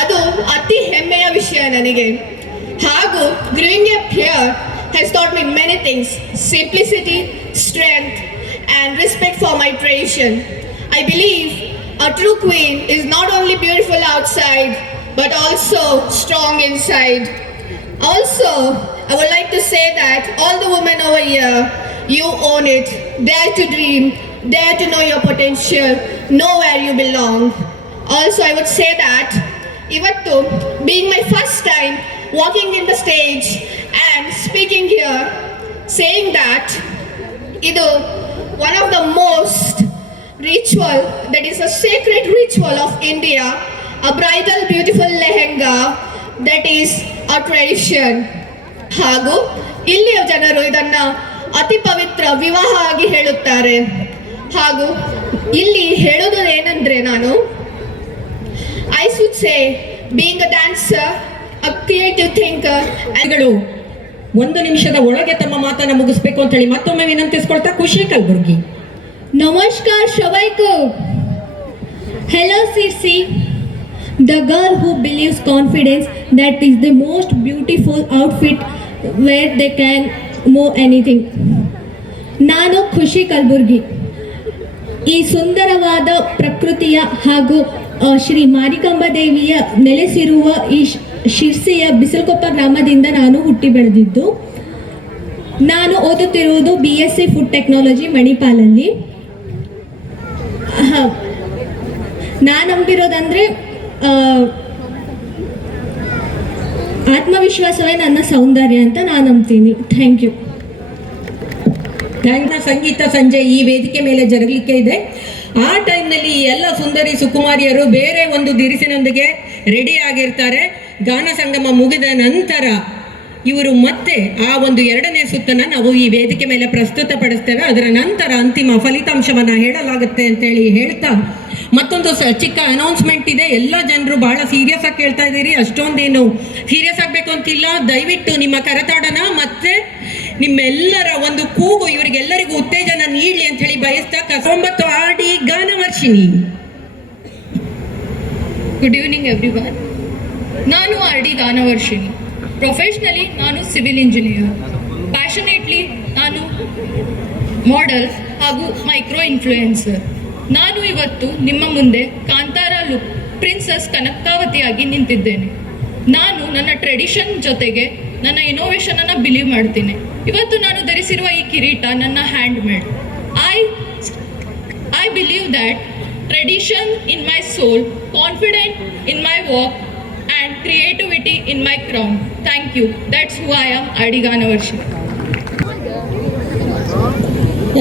ಅದು ಅತಿ ಹೆಮ್ಮೆಯ ವಿಷಯ ನನಗೆ. ಹಾಗೂ growing up here has taught me many things: simplicity, strength, and respect for my tradition. I believe a true queen is not only beautiful outside but also strong inside. Also, I would like to say that all the women over here, you own it. Dare to dream, dare to know your potential, know where you belong. Also, I would say that ivattu being my first time walking in the stage and speaking here, saying that idu one of the most ritual, that is a sacred ritual of India, a bridal beautiful lehenga, that is a tradition. ಹಾಗೂ ಇಲ್ಲಿಯ ಜನರು ಇದನ್ನ ಅತಿ ಪವಿತ್ರ ವಿವಾಹ ಆಗಿ ಹೇಳುತ್ತಾರೆ. ಹಾಗೂ ಇಲ್ಲಿ ಹೇಳೋದು ಏನಂದ್ರೆ, ನಾನು I should say being a dancer, a creative thinker, ಗಳು 1 ನಿಮಿಷದ ಒಳಗೆ ತಮ್ಮ ಮಾತನ್ನ ಮುಗಿಸ್ಬೇಕು ಅಂತ ಹೇಳಿ ಮತ್ತೊಮ್ಮೆ ವಿನಂತಿಸ್ಕೊಳ್ತಾ ಖುಷಿ Kalaburagi. Namaskar Shabaiko. Hello Sirsi. The girl who believes confidence, that is the most beautiful outfit where they can move anything. ನಾನು ಖುಷಿ ಕಲಬುರ್ಗಿ. ಈ ಸುಂದರವಾದ ಪ್ರಕೃತಿಯ ಹಾಗೂ ಶ್ರೀ ಮಾರಿಕಾಂಬ ದೇವಿಯ ನೆಲೆಸಿರುವ ಈ ಶಿರ್ಸಿಯ ಬಿಸಲಕೊಪ್ಪ ಗ್ರಾಮದಿಂದ ನಾನು ಹುಟ್ಟಿ ಬೆಳೆದಿದ್ದು. ನಾನು ಓದುತ್ತಿರುವುದು BSc ಫುಡ್ ಟೆಕ್ನಾಲಜಿ ಮಣಿಪಾಲಲ್ಲಿ. ನಾನು ನಂಬಿರೋದಂದರೆ ಆತ್ಮವಿಶ್ವಾಸವೇ ನನ್ನ ಸೌಂದರ್ಯ ಅಂತ ನಾನು ನಂಬ್ತೀನಿ. Thank you. ಸಂಗೀತ ಸಂಜೆ ಈ ವೇದಿಕೆ ಮೇಲೆ ಜರಗಲಿಕ್ಕೆ ಇದೆ. ಆ ಟೈಮ್ನಲ್ಲಿ ಈ ಎಲ್ಲ ಸುಂದರಿ ಸುಕುಮಾರಿಯರು ಬೇರೆ ಒಂದು ದಿರಿಸಿನೊಂದಿಗೆ ರೆಡಿ ಆಗಿರ್ತಾರೆ. ಗಾನ ಸಂಗಮ ಮುಗಿದ ನಂತರ ಇವರು ಮತ್ತೆ ಆ ಒಂದು 2ನೇ ಸುತ್ತನ್ನ ನಾವು ಈ ವೇದಿಕೆ ಮೇಲೆ ಪ್ರಸ್ತುತಪಡಿಸ್ತೇವೆ. ಅದರ ನಂತರ ಅಂತಿಮ ಫಲಿತಾಂಶವನ್ನ ಹೇಳಲಾಗುತ್ತೆ ಅಂತೇಳಿ ಹೇಳ್ತಾ ಮತ್ತೊಂದು ಚಿಕ್ಕ ಅನೌನ್ಸ್ಮೆಂಟ್ ಇದೆ. ಎಲ್ಲ ಜನರು ಬಹಳ ಸೀರಿಯಸ್ ಆಗಿ ಕೇಳ್ತಾ ಇದ್ದೀರಿ. ಅಷ್ಟೊಂದೇನು ಸೀರಿಯಸ್ ಆಗಬೇಕು ಅಂತಿಲ್ಲ. ದಯವಿಟ್ಟು ನಿಮ್ಮ ಕರತಾಡನ ಮತ್ತೆ ನಿಮ್ಮೆಲ್ಲರ ಒಂದು ಕೂಗು ಇವರಿಗೆಲ್ಲರಿಗೂ ಉತ್ತೇಜನ ನೀಡಲಿ ಅಂತ ಹೇಳಿ ಬಯಸ್ತಾ 9 ಆಡಿ ಗಾನವರ್ಷಿಣಿ. Good evening everyone. ನಾನು ಆರ್.ಡಿ. ಗಾನವರ್ಷಿಣಿ. ಪ್ರೊಫೆಷ್ನಲಿ ನಾನು ಸಿವಿಲ್ ಇಂಜಿನಿಯರ್. ಪ್ಯಾಷನೇಟ್ಲಿ ನಾನು ಮಾಡೆಲ್ ಹಾಗೂ ಮೈಕ್ರೋ ಇನ್ಫ್ಲೂಯೆನ್ಸರ್. ನಾನು ಇವತ್ತು ನಿಮ್ಮ ಮುಂದೆ ಕಾಂತಾರ ಲುಕ್ ಪ್ರಿನ್ಸಸ್ ಕನಕಾವತಿಯಾಗಿ ನಿಂತಿದ್ದೇನೆ. ನಾನು ನನ್ನ ಟ್ರೆಡಿಷನ್ ಜೊತೆಗೆ ನನ್ನ ಇನೋವೇಷನನ್ನು ಬಿಲೀವ್ ಮಾಡ್ತೀನಿ. ಇವತ್ತು ನಾನು ಧರಿಸಿರುವ ಈ ಕಿರೀಟ ನನ್ನ hand made. I believe that tradition in my soul, confident in my walk and creativity in my crown. Thank you. That's who I am, R.D. Ganavarshini.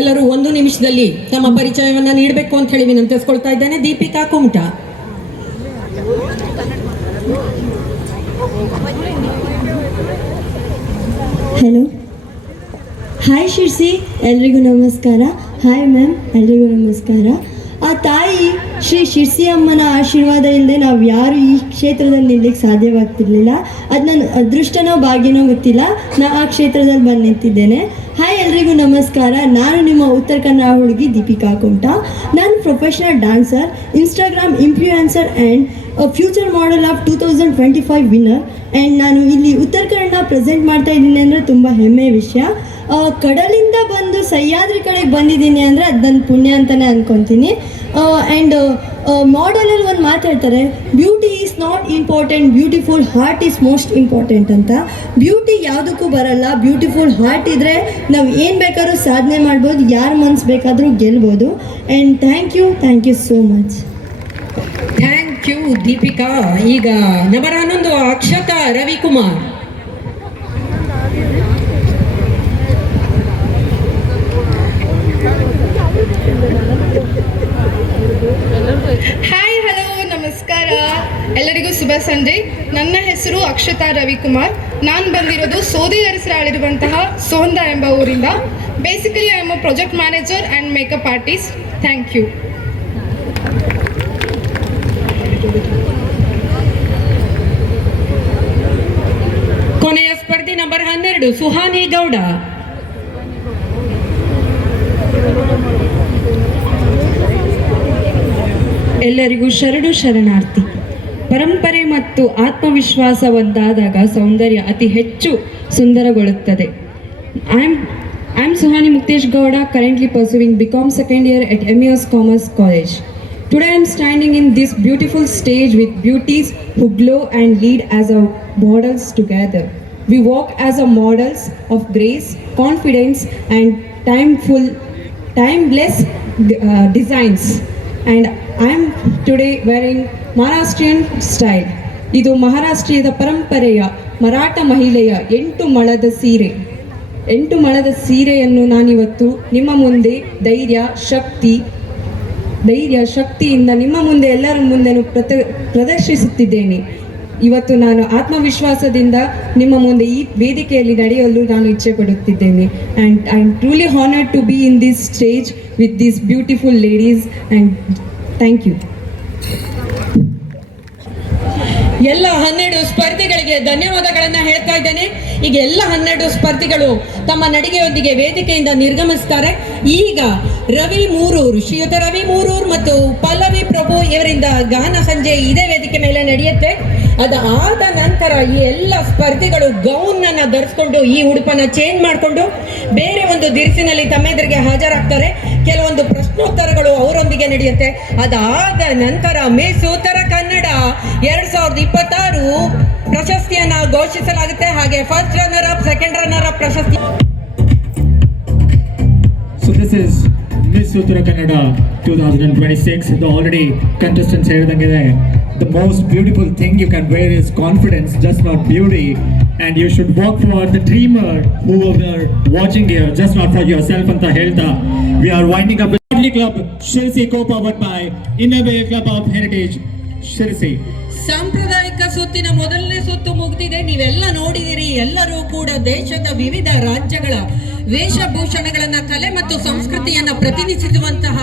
ಎಲ್ಲರೂ 1 ನಿಮಿಷದಲ್ಲಿ ತಮ್ಮ ಪರಿಚಯವನ್ನ ನೀಡಬೇಕು ಅಂತ ಹೇಳಿ ವಿನಂತಿಸ್ಕೊಳ್ತಾ ಇದ್ದೇನೆ. ದೀಪಿಕಾ ಕುಮಟ. ಹಲೋ, ಹಾಯ್ ಶಿರ್ಸಿ, ಎಲ್ರಿಗೂ ನಮಸ್ಕಾರ. ಹಾಯ್ ಮ್ಯಾಮ್, ಎಲ್ರಿಗೂ ನಮಸ್ಕಾರ. ಆ ತಾಯಿ ಶ್ರೀ ಶಿರ್ಸಿ ಅಮ್ಮನ ಆಶೀರ್ವಾದ ಇಲ್ಲದೆ ನಾವು ಯಾರು ಈ ಕ್ಷೇತ್ರದಲ್ಲಿ ನಿಲ್ಲಕ್ಕೆ ಸಾಧ್ಯವಾಗ್ತಿರ್ಲಿಲ್ಲ. ಅದು ನನ್ನ ಅದೃಷ್ಟನೋ ಭಾಗ್ಯನೋ ಗೊತ್ತಿಲ್ಲ, ನಾ ಆ ಕ್ಷೇತ್ರದಲ್ಲಿ ಬಂದು ನಿಂತಿದ್ದೇನೆ. ಹಾಯ್, ಎಲ್ರಿಗೂ ನಮಸ್ಕಾರ. ನಾನು ನಿಮ್ಮ ಉತ್ತರ ಕನ್ನಡ ಹುಡುಗಿ ದೀಪಿಕಾ ಕುಮಟ. ನಾನು professional dancer, Instagram influencer and future model of 2025 winner. And ನಾನು ಇಲ್ಲಿ ಉತ್ತರ ಕನ್ನಡ ಪ್ರೆಸೆಂಟ್ ಮಾಡ್ತಾ ಇದ್ದೀನಿ ಅಂದರೆ ತುಂಬ ಹೆಮ್ಮೆಯ ವಿಷಯ. ಕಡಲಿಂದ ಬಂದು ಸಹ್ಯಾದ್ರಿ ಕಡೆಗೆ ಬಂದಿದ್ದೀನಿ ಅಂದರೆ ಅದು ನನ್ನ ಪುಣ್ಯ ಅಂತಲೇ ಅಂದ್ಕೊತೀನಿ. ಆ್ಯಂಡ್ ಮಾಡೆಲಲ್ಲಿ ಒಂದು ಮಾತಾಡ್ತಾರೆ, beauty is not important, beautiful heart is most important ಅಂತ. ಬ್ಯೂಟಿ ಯಾವುದಕ್ಕೂ ಬರಲ್ಲ, ಬ್ಯೂಟಿಫುಲ್ ಹಾರ್ಟ್ ಇದ್ದರೆ ನಾವು ಏನು ಬೇಕಾದ್ರೂ ಸಾಧನೆ ಮಾಡ್ಬೋದು, ಯಾರ ಮನ್ಸು ಬೇಕಾದರೂ ಗೆಲ್ಬೋದು. And thank you so much. Thank you Deepika. ಈಗ number 11 Akshata Ravikumar. Hi, hello, ನಮಸ್ಕಾರ. ಎಲ್ಲರಿಗೂ ಶುಭ ಸಂಜೆ. ನನ್ನ ಹೆಸರು ಅಕ್ಷತಾ ರವಿಕುಮಾರ್. ನಾನು ಬಂದಿರೋದು ಸೋದಿ ಅರಸರಾಳಿರುವಂತಹ ಸೋಂದ ಎಂಬ ಊರಿಂದ. Basically I am a project manager and makeup artist. Thank you. ಕೊನೆಯ ಸ್ಪರ್ಧಿ ನಂಬರ್ 12 ಸುಹಾನಿ ಗೌಡ. ಎಲ್ಲರಿಗೂ ಶರಣಾರ್ಥಿ. ಪರಂಪರೆ ಮತ್ತು ಆತ್ಮವಿಶ್ವಾಸ ಒಂದಾದಾಗ ಸೌಂದರ್ಯ ಅತಿ ಹೆಚ್ಚು ಸುಂದರಗೊಳ್ಳುತ್ತದೆ. I am Suhani Muktesh Gowda, currently pursuing BCom second year at MES Commerce College. Today I am standing in this beautiful stage with beauties who glow and lead as our models together. We walk as a models of grace, confidence and timeless designs. And I am today wearing Maharashtrian style. ಇದು ಮಹಾರಾಷ್ಟ್ರೀಯದ ಪರಂಪರೆಯ ಮರಾಠ ಮಹಿಳೆಯ 8 ಮಳದ ಸೀರೆಯನ್ನು ನಾನಿವತ್ತು ನಿಮ್ಮ ಮುಂದೆ ಧೈರ್ಯ ಶಕ್ತಿಯಿಂದ ನಿಮ್ಮ ಮುಂದೆ ಎಲ್ಲರ ಮುಂದೆನೂ ಪ್ರದರ್ಶಿಸುತ್ತಿದ್ದೇನೆ. ಇವತ್ತು ನಾನು ಆತ್ಮವಿಶ್ವಾಸದಿಂದ ನಿಮ್ಮ ಮುಂದೆ ಈ ವೇದಿಕೆಯಲ್ಲಿ ನಡೆಯಲು ನಾನು ಇಚ್ಛೆ ಪಡುತ್ತಿದ್ದೇನೆ. And I am truly honoured to be in this stage with this beautiful ladies and thank you. ಎಲ್ಲ 12 ಸ್ಪರ್ಧಿಗಳಿಗೆ ಧನ್ಯವಾದಗಳನ್ನ ಹೇಳ್ತಾ ಇದ್ದೇನೆ. ಈಗ ಎಲ್ಲ 12 ಸ್ಪರ್ಧಿಗಳು ತಮ್ಮ ನಡಿಗೆಯೊಂದಿಗೆ ವೇದಿಕೆಯಿಂದ ನಿರ್ಗಮಿಸ್ತಾರೆ. ಈಗ ಶ್ರೀಯುತ ರವಿ ಮೂರೂರ್ ಮತ್ತು ಪಲ್ಲವಿ ಪ್ರಭು ಇವರಿಂದ ಗಾನ ಸಂಜೆ ಇದೇ ವೇದಿಕೆ ಮೇಲೆ ನಡೆಯುತ್ತೆ. ಅದಾದ ನಂತರ ಈ ಎಲ್ಲ ಸ್ಪರ್ಧಿಗಳು ಗೌನ್ ಅನ್ನ ಧರಿಸ್ಕೊಂಡು ಈ ಉಡುಪನ್ನ ಚೇಂಜ್ ಮಾಡಿಕೊಂಡು ಬೇರೆ ಒಂದು ದಿರಿಸಿನಲ್ಲಿ ತಮ್ಮೆದುರಿಗೆ ಹಾಜರಾಗ್ತಾರೆ. ಕೆಲವೊಂದು ಪ್ರಶ್ನೋತ್ತರಗಳು ಅವರೊಂದಿಗೆ ನಡೆಯುತ್ತೆ. ಅದಾದ ನಂತರ ಮಿಸ್ ಉತ್ತರ ಕನ್ನಡ 2026 ಪ್ರಶಸ್ತಿಯನ್ನ ಘೋಷಿಸಲಾಗುತ್ತೆ. ಹಾಗೆ first runner up, second runner up ಪ್ರಶಸ್ತಿ. So this is Miss Uttara Kannada 2026. The already contestants ಹೇಳಿದಂಗಿದೆ, the most beautiful thing you can wear is confidence, just not beauty. and you should work for the dreamer who are watching here, just not for yourself anta helta. We are winding up with Godly Club Shirsi, co-powered by Innovate Club of Heritage Shirsi. ಸಾಂಪ್ರದಾಯಿಕ ಸುತ್ತಿನ ಮೊದಲನೇ ಸುತ್ತು ಮುಗಿದಿದೆ. ನೀವೆಲ್ಲ ನೋಡಿದಿರಿ. ಎಲ್ಲರೂ ಕೂಡ ದೇಶದ ವಿವಿಧ ರಾಜ್ಯಗಳ ವೇಷಭೂಷಣಗಳನ್ನ, ಕಲೆ ಮತ್ತು ಸಂಸ್ಕೃತಿಯನ್ನ ಪ್ರತಿನಿಧಿಸುವಂತಹ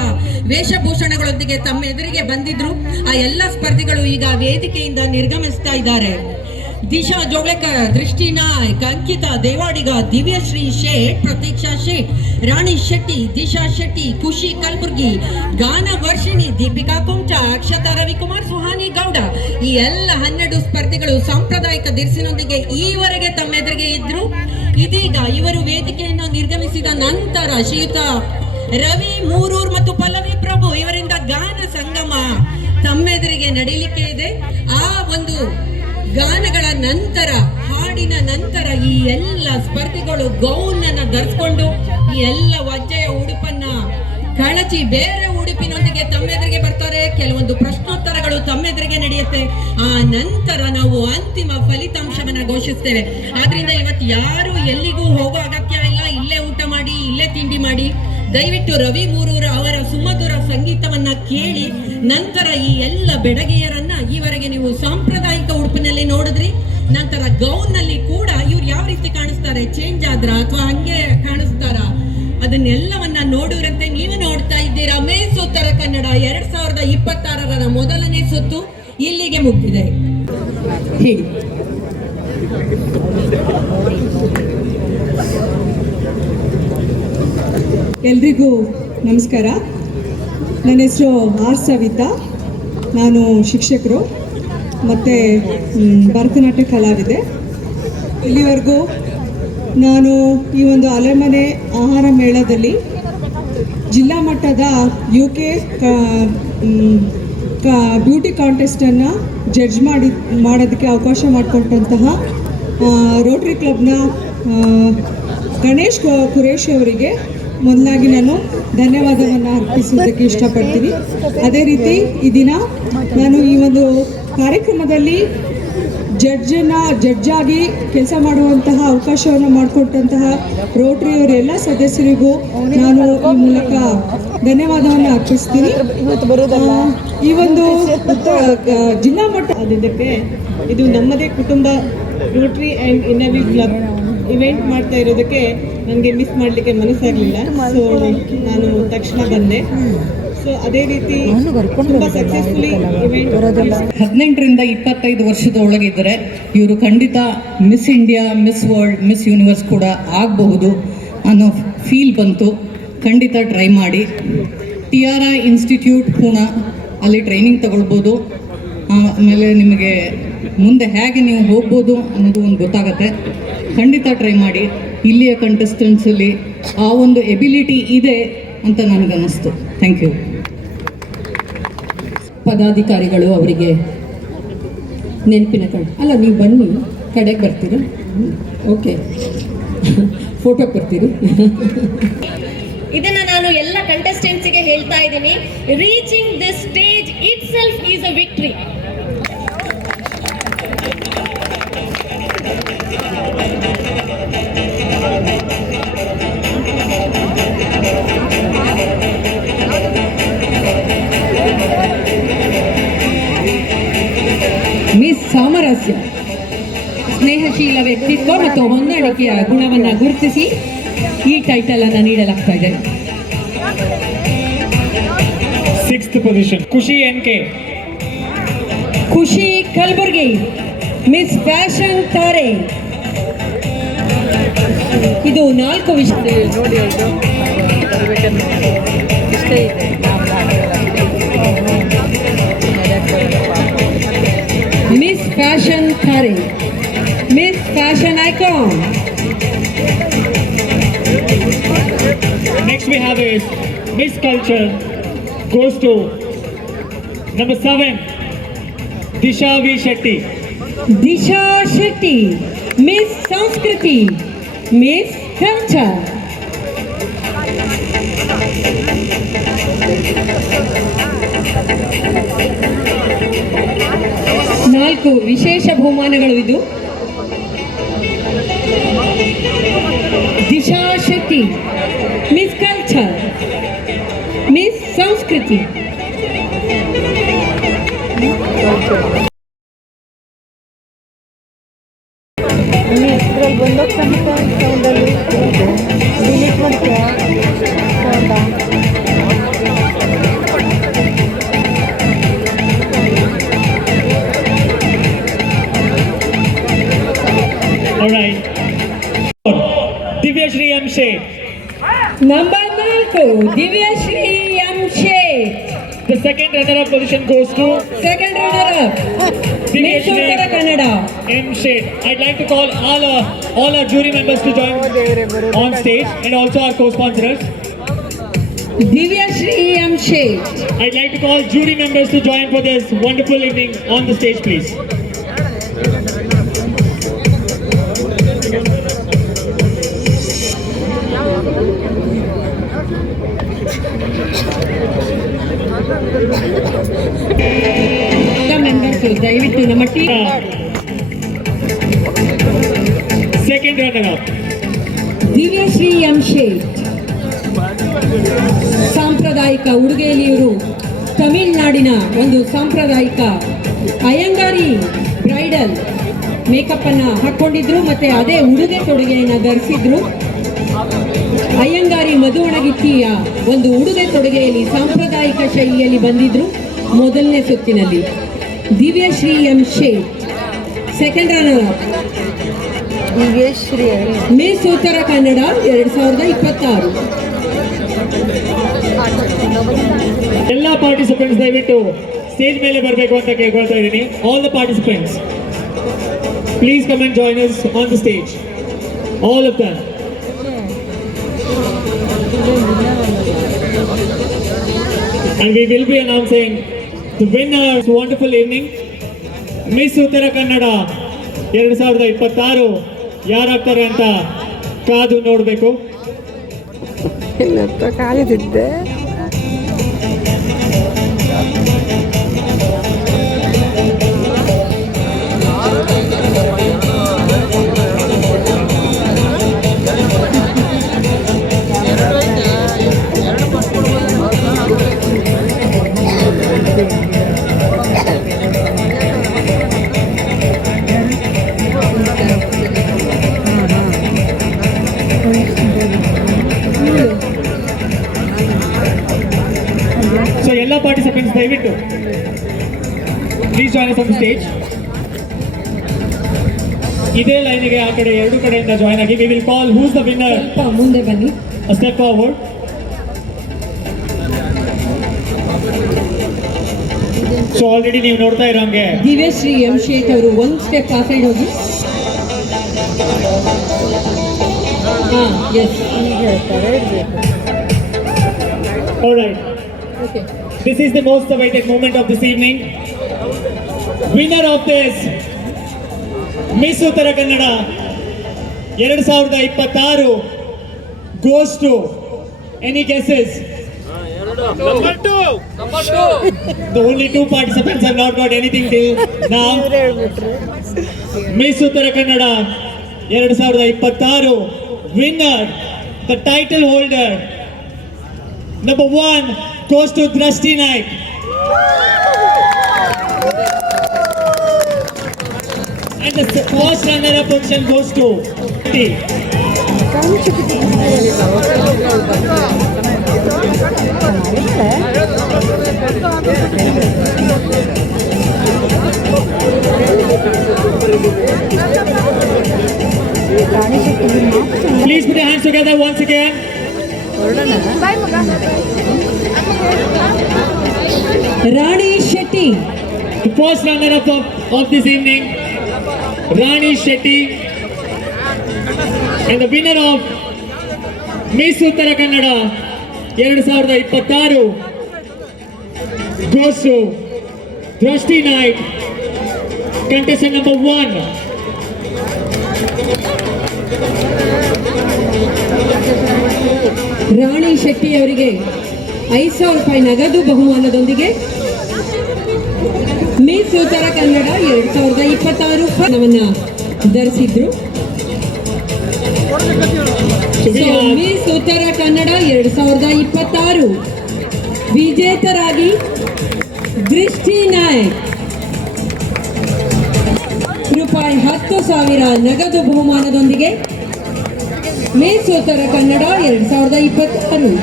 ವೇಷಭೂಷಣಗಳೊಂದಿಗೆ ತಮ್ಮ ಎದುರಿಗೆ ಬಂದಿದ್ರು. ಆ ಎಲ್ಲ ಸ್ಪರ್ಧಿಗಳು ಈಗ ವೇದಿಕೆಯಿಂದ ನಿರ್ಗಮಿಸ್ತಾ ಇದ್ದಾರೆ. ದಿಶಾ ಜೋಳೇಕರ್, ದೃಷ್ಟಿ ನಾಯ್ಕ್, ಅಂಕಿತಾ ದೇವಾಡಿಗ, ದಿವ್ಯಶ್ರೀ ಶೇಟ್, ಪ್ರತೀಕ್ಷಾ ಶೇಟ್, ರಾಣಿ ಶೆಟ್ಟಿ, ದಿಶಾ ಶೆಟ್ಟಿ, ಖುಷಿ ಕಲ್ಬುರ್ಗಿ, ಗಾನ ವರ್ಷಿಣಿ, ದೀಪಿಕಾ ಕುಂಟ, ಅಕ್ಷತಾ ರವಿಕುಮಾರ್, ಸುಹಾನಿ ಗೌಡ, ಈ ಎಲ್ಲ 12 ಸ್ಪರ್ಧಿಗಳು ಸಾಂಪ್ರದಾಯಿಕ ದಿರಿಸಿನೊಂದಿಗೆ ಈವರೆಗೆ ತಮ್ಮೆದುರಿಗೆ ಇದ್ರು. ಇದೀಗ ಇವರು ವೇದಿಕೆಯನ್ನು ನಿರ್ಗಮಿಸಿದ ನಂತರ ಶ್ರೀಯುತ ರವಿ ಮೂರೂರ್ ಮತ್ತು ಪಲ್ಲವಿ ಪ್ರಭು ಇವರಿಂದ ಗಾನ ಸಂಗಮ ತಮ್ಮೆದುರಿಗೆ ನಡೀಲಿಕ್ಕೆ ಇದೆ. ಆ ಒಂದು ಗಾನಗಳ ನಂತರ, ಹಾಡಿನ ನಂತರ ಈ ಎಲ್ಲ ಸ್ಪರ್ಧಿಗಳು ಗೌನ್ ಅನ್ನ ಧರಿಸಿಕೊಂಡು ಈ ಎಲ್ಲ ವಜ್ಜೆಯ ಉಡುಪನ್ನ ಕಳಚಿ ಬೇರೆ ಉಡುಪಿನೊಂದಿಗೆ ತಮ್ಮೆದುರಿಗೆ ಬರ್ತಾರೆ. ಕೆಲವೊಂದು ಪ್ರಶ್ನೋತ್ತರಗಳು ತಮ್ಮೆದುರಿಗೆ ನಡೆಯುತ್ತೆ. ಆ ನಂತರ ನಾವು ಅಂತಿಮ ಫಲಿತಾಂಶವನ್ನ ಘೋಷಿಸ್ತೇವೆ. ಆದ್ರಿಂದ ಇವತ್ತು ಯಾರು ಎಲ್ಲಿಗೂ ಹೋಗೋ ಅಗತ್ಯ ಇಲ್ಲ. ಇಲ್ಲೇ ಊಟ ಮಾಡಿ, ಇಲ್ಲೇ ತಿಂಡಿ ಮಾಡಿ. ದಯವಿಟ್ಟು ರವಿ ಮೂರೂರ ಅವರ ಸುಮಧುರ ಸಂಗೀತವನ್ನ ಕೇಳಿ ನಂತರ ಈ ಎಲ್ಲ ಬೆಡಗಿಯರನ್ನ ಈವರೆಗೆ ನೀವು ಸಾಂಪ್ರದಾಯಿಕ ಉಡುಪಿನಲ್ಲಿ ನೋಡಿದ್ರಿ. ನಂತರ ಗೌನ್ ನಲ್ಲಿ ಕೂಡ ಇವ್ರು ಯಾವ ರೀತಿ ಕಾಣಿಸ್ತಾರೆ, ಚೇಂಜ್ ಆದ್ರ ಅಥವಾ ಹಂಗೆ ಕಾಣಿಸ್ತಾರ, ಅದನ್ನೆಲ್ಲವನ್ನ ನೋಡುವಂತೆ ನೀವು ನೋಡ್ತಾ ಇದ್ದೀರಾ. ಮೇಸ್ ಉತ್ತರ ಕನ್ನಡ 2026ರ ಮೊದಲನೇ ಸುತ್ತು ಇಲ್ಲಿಗೆ ಮುಗಿದಿದೆ. ಹೇಳಿ. ಎಲ್ರಿಗೂ ನಮಸ್ಕಾರ. ನನ್ನ ಹೆಸರು ಆರ್ ಸವಿತಾ. ನಾನು ಶಿಕ್ಷಕರು ಮತ್ತು ಭರತನಾಟ್ಯ ಕಲಾವಿದೆ. ಇಲ್ಲಿವರೆಗೂ ನಾನು ಈ ಒಂದು ಅಲೆಮನೆ ಆಹಾರ ಮೇಳದಲ್ಲಿ ಜಿಲ್ಲಾ ಮಟ್ಟದ UK ಬ್ಯೂಟಿ ಕಾಂಟೆಸ್ಟನ್ನು ಜಡ್ಜ್ ಮಾಡೋದಕ್ಕೆ ಅವಕಾಶ ಮಾಡಿಕೊಟ್ಟಂತಹ ರೋಟರಿ ಕ್ಲಬ್ನ ಗಣೇಶ್ ಕುರೇಶ್ ಅವರಿಗೆ ಮೊದಲಾಗಿ ನಾನು ಧನ್ಯವಾದವನ್ನು ಅರ್ಪಿಸೋದಕ್ಕೆ ಇಷ್ಟಪಡ್ತೀನಿ. ಅದೇ ರೀತಿ ಈ ದಿನ ನಾನು ಈ ಒಂದು ಕಾರ್ಯಕ್ರಮದಲ್ಲಿ ಜಡ್ಜ್ ಆಗಿ ಕೆಲಸ ಮಾಡುವಂತಹ ಅವಕಾಶವನ್ನು ಮಾಡಿಕೊಟ್ಟಂತಹ ರೋಟರಿಯವರ ಎಲ್ಲ ಸದಸ್ಯರಿಗೂ ನಾನು ಈ ಮೂಲಕ ಧನ್ಯವಾದವನ್ನು ಅರ್ಪಿಸ್ತೀನಿ. ಈ ಒಂದು ಜಿಲ್ಲಾ ಮಟ್ಟ ಅದಕ್ಕೆ ಇದು ನಮ್ಮದೇ ಕುಟುಂಬ Rotary and innovative club event ಮಾಡ್ತಾ ಇರೋದಕ್ಕೆ ನನಗೆ ಮಿಸ್ ಮಾಡಲಿಕ್ಕೆ ಮನಸ್ಸಾಗಲಿಲ್ಲ. ಸೊ ನಾನು ತಕ್ಷಣ ಬಂದೆ. ಸೊ ಅದೇ ರೀತಿ ತುಂಬ ಸಕ್ಸಸ್ಫುಲಿ ಇವೆಂಟ್ 18ರಿಂದ 25 ವರ್ಷದ ಒಳಗಿದ್ದರೆ ಇವರು ಖಂಡಿತ miss India, miss world, miss universe ಕೂಡ ಆಗಬಹುದು ಅನ್ನೋ ಫೀಲ್ ಬಂತು. ಖಂಡಿತ ಟ್ರೈ ಮಾಡಿ. TRI ಇನ್ಸ್ಟಿಟ್ಯೂಟ್ ಪೂಣಾ, ಅಲ್ಲಿ ಟ್ರೈನಿಂಗ್ ತಗೊಳ್ಬೋದು. ಆಮೇಲೆ ನಿಮಗೆ ಮುಂದೆ ಹೇಗೆ ನೀವು ಹೋಗ್ಬೋದು ಅನ್ನೋದು ಒಂದು ಗೊತ್ತಾಗುತ್ತೆ. ಖಂಡಿತ ಟ್ರೈ ಮಾಡಿ. ಇಲ್ಲಿಯ ಕಂಟೆಸ್ಟೆಂಟ್ಸಲ್ಲಿ ಆ ಒಂದು ಎಬಿಲಿಟಿ ಇದೆ ಅಂತ ನನಗನ್ನಿಸ್ತು. Thank you. ಪದಾಧಿಕಾರಿಗಳು ಅವರಿಗೆ ನೆನಪಿನ ಅಲ್ಲ, ನೀವು ಬನ್ನಿ, ಕಡೆಗೆ ಬರ್ತೀರಾ? ಓಕೆ, ಫೋಟೋಗೆ ಬರ್ತೀರಿ? ಇದನ್ನ ನಾನು ಎಲ್ಲ ಕಂಟೆಸ್ಟೆಂಟ್ಸಿಗೆ ಹೇಳ್ತಾ ಇದ್ದೀನಿ. Reaching this stage it self is a victory. Miss ಸಾಮರಸ್ಯ, ಸ್ನೇಹಶೀಲ ವ್ಯಕ್ತಿತ್ವ ಮತ್ತು ಹೊಂದಾಣಿಕೆಯ ಗುಣವನ್ನು ಗುರುತಿಸಿ ಈ ಟೈಟಲ್ ಅನ್ನು ನೀಡಲಾಗ್ತಾ ಇದೆ. 6th position ಖುಷಿ NK. ಖುಷಿ ಕಲಬುರ್ಗಿ, ಮಿಸ್ ಫ್ಯಾಷನ್ ತಾರೆ. ಇದು 4 ವಿಷಯ ನೋಡಿ ಮಿಸ್ ಫ್ಯಾಷನ್ ತಾರೆ, miss fashion icon. Next we have is Miss Culture goes to number 7, Disha V Shetty. Disha Shetty, miss ಸಂಸ್ಕೃತಿ, ಮಿಸ್ ಕಲ್ಚರ್. ನಾಲ್ಕು ವಿಶೇಷ ಬಹುಮಾನಗಳು. ಇದು Disha Shetty, miss culture, miss ಸಂಸ್ಕೃತಿ. All right. Divyashri M. Sheth. Number 4 Divyashree M Shet. The second runner-up position goes to second runner up miss Divyashri Uttara Kannada. M. Sheth. I'd like to call all our jury members to join on stage and also our co-sponsors. Divyashree M Shet. I'd like to call jury members to join for this wonderful evening on the stage, please. Members ದಯವಿಟ್ಟು ನಮ್ಮ ಟೀಮ್ Second runner-up. ದಿವ್ಯಶ್ರೀ ಎಂ ಶೇಟ್. ಸಾಂಪ್ರದಾಯಿಕ ಉಡುಗೆಯಲ್ಲಿ ಇವರು ತಮಿಳುನಾಡಿನ ಒಂದು ಸಾಂಪ್ರದಾಯಿಕ ಅಯ್ಯಂಗಾರಿ ಬ್ರೈಡಲ್ ಮೇಕಪ್ ಅನ್ನ ಹಾಕೊಂಡಿದ್ರು, ಮತ್ತೆ ಅದೇ ಉಡುಗೆ ತೊಡುಗೆಯನ್ನು ಧರಿಸಿದ್ರು. ಅಯ್ಯಂಗಾರಿ ಮದುವಣಗಿತ್ತಿಯ ಒಂದು ಉಡುಗೆ ತೊಡುಗೆಯಲ್ಲಿ ಸಾಂಪ್ರದಾಯಿಕ ಶೈಲಿಯಲ್ಲಿ ಬಂದಿದ್ರು ಮೊದಲನೇ ಸುತ್ತಿನಲ್ಲಿ. ದಿವ್ಯಶ್ರೀ ಎಂ ಶೇಟ್. Second runner up miss Uttara Kannada 2026. ಎಲ್ಲ ಪಾರ್ಟಿಸಿಪೆಂಟ್ಸ್ ದಯವಿಟ್ಟು ಸ್ಟೇಜ್ ಮೇಲೆ ಬರಬೇಕು ಅಂತ ಕೇಳ್ಕೊಳ್ತಾ ಇದ್ದೀನಿ. All the participants please come and join us on the stage, all of them. And we will be announcing the winner of this wonderful evening, Miss Uttara Kannada 2026 ಯಾರಾಗ್ತಾರೆ ಅಂತ ಕಾದು ನೋಡಬೇಕು. ಕಾಲಿದ್ದೆ So ಎಲ್ಲ ಪಾರ್ಟಿಸಿಪೆಂಟ್ಸ್ ದಯವಿಟ್ಟು please join us on the stage. ಇದೇ ಲೈನಿಗೆ ಆ ಕಡೆ ಎರಡು ಕಡೆಯಿಂದ ಜಾಯ್ನ್ ಆಗಿ. We will call who's the winner. ಸ್ವಲ್ಪ ಮುಂದೆ ಬನ್ನಿ. A step forward. So already ನೀವು ನೋಡ್ತಾ ಇರೋಂಗೆ ದಿವ್ಯಶ್ರೀ ಎಂ ಶೇಟ್ ಅವರು ಒಂದು ಸ್ಟೆಪ್ ಆ ಸೈಡ್ ಹೋಗಿ. Yes All right. Okay. This is the most awaited moment of this evening. Winner of this Miss Uttara Kannada 2026 goes to, any guesses? Number 2. The only two participants have not got anything till now. Miss Uttara Kannada 2026 winner, the title holder, number 1 goes to Drashti Naik. And the first runner-up position goes to Please put your hands together once again. Rani Shetty. The first runner-up of this evening, Rani Shetty, and the winner of Miss Uttara Kannada 2026 goes to Drashti Naik, contestant number 1. ರಾಣಿ ಶೆಟ್ಟಿ ಅವರಿಗೆ 5,000 ರೂಪಾಯಿ ನಗದು ಬಹುಮಾನದೊಂದಿಗೆ ಮಿಸ್ ಉತ್ತರ ಕನ್ನಡ 2026 ಧರಿಸಿದ್ರು. ಮಿಸ್ ಉತ್ತರ ಕನ್ನಡ 2026 ವಿಜೇತರಾಗಿ ದೃಷ್ಟಿ ನಾಯಕ್ ರೂಪಾಯಿ 10,000 ನಗದು ಬಹುಮಾನದೊಂದಿಗೆ ಮಿಸ್ ಉತ್ತರ ಕನ್ನಡ 2026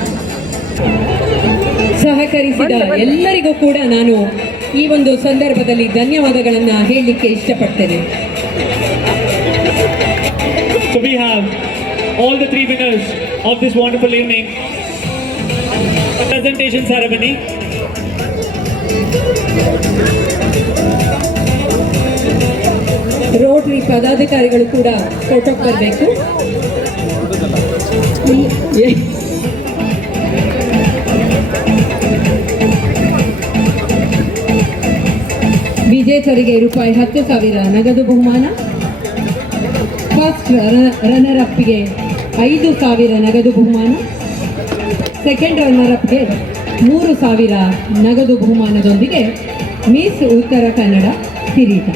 ಸಹಕರಿಸಿದ ಎಲ್ಲರಿಗೂ ಕೂಡ ನಾನು ಈ ಒಂದು ಸಂದರ್ಭದಲ್ಲಿ ಧನ್ಯವಾದಗಳನ್ನು ಹೇಳಲಿಕ್ಕೆ ಇಷ್ಟಪಡ್ತೇನೆ. So we have all the 3 winners of this wonderful evening. Presentation ceremony. Rotary ಪದಾಧಿಕಾರಿಗಳು ಕೂಡ ಫೋಟೋಕ್ಕೆ ಬರಬೇಕು. ವಿಜೇತರಿಗೆ ರೂಪಾಯಿ 10,000 ನಗದು ಬಹುಮಾನ, ಫಸ್ಟ್ ರನ್ನರ್ ಅಪ್ಗೆ 5,000 ನಗದು ಬಹುಮಾನ, ಸೆಕೆಂಡ್ ರನ್ನರ್ ಅಪ್ಗೆ 3,000 ನಗದು ಬಹುಮಾನದೊಂದಿಗೆ ಮಿಸ್ ಉತ್ತರ ಕನ್ನಡ ಕಿರೀಟ.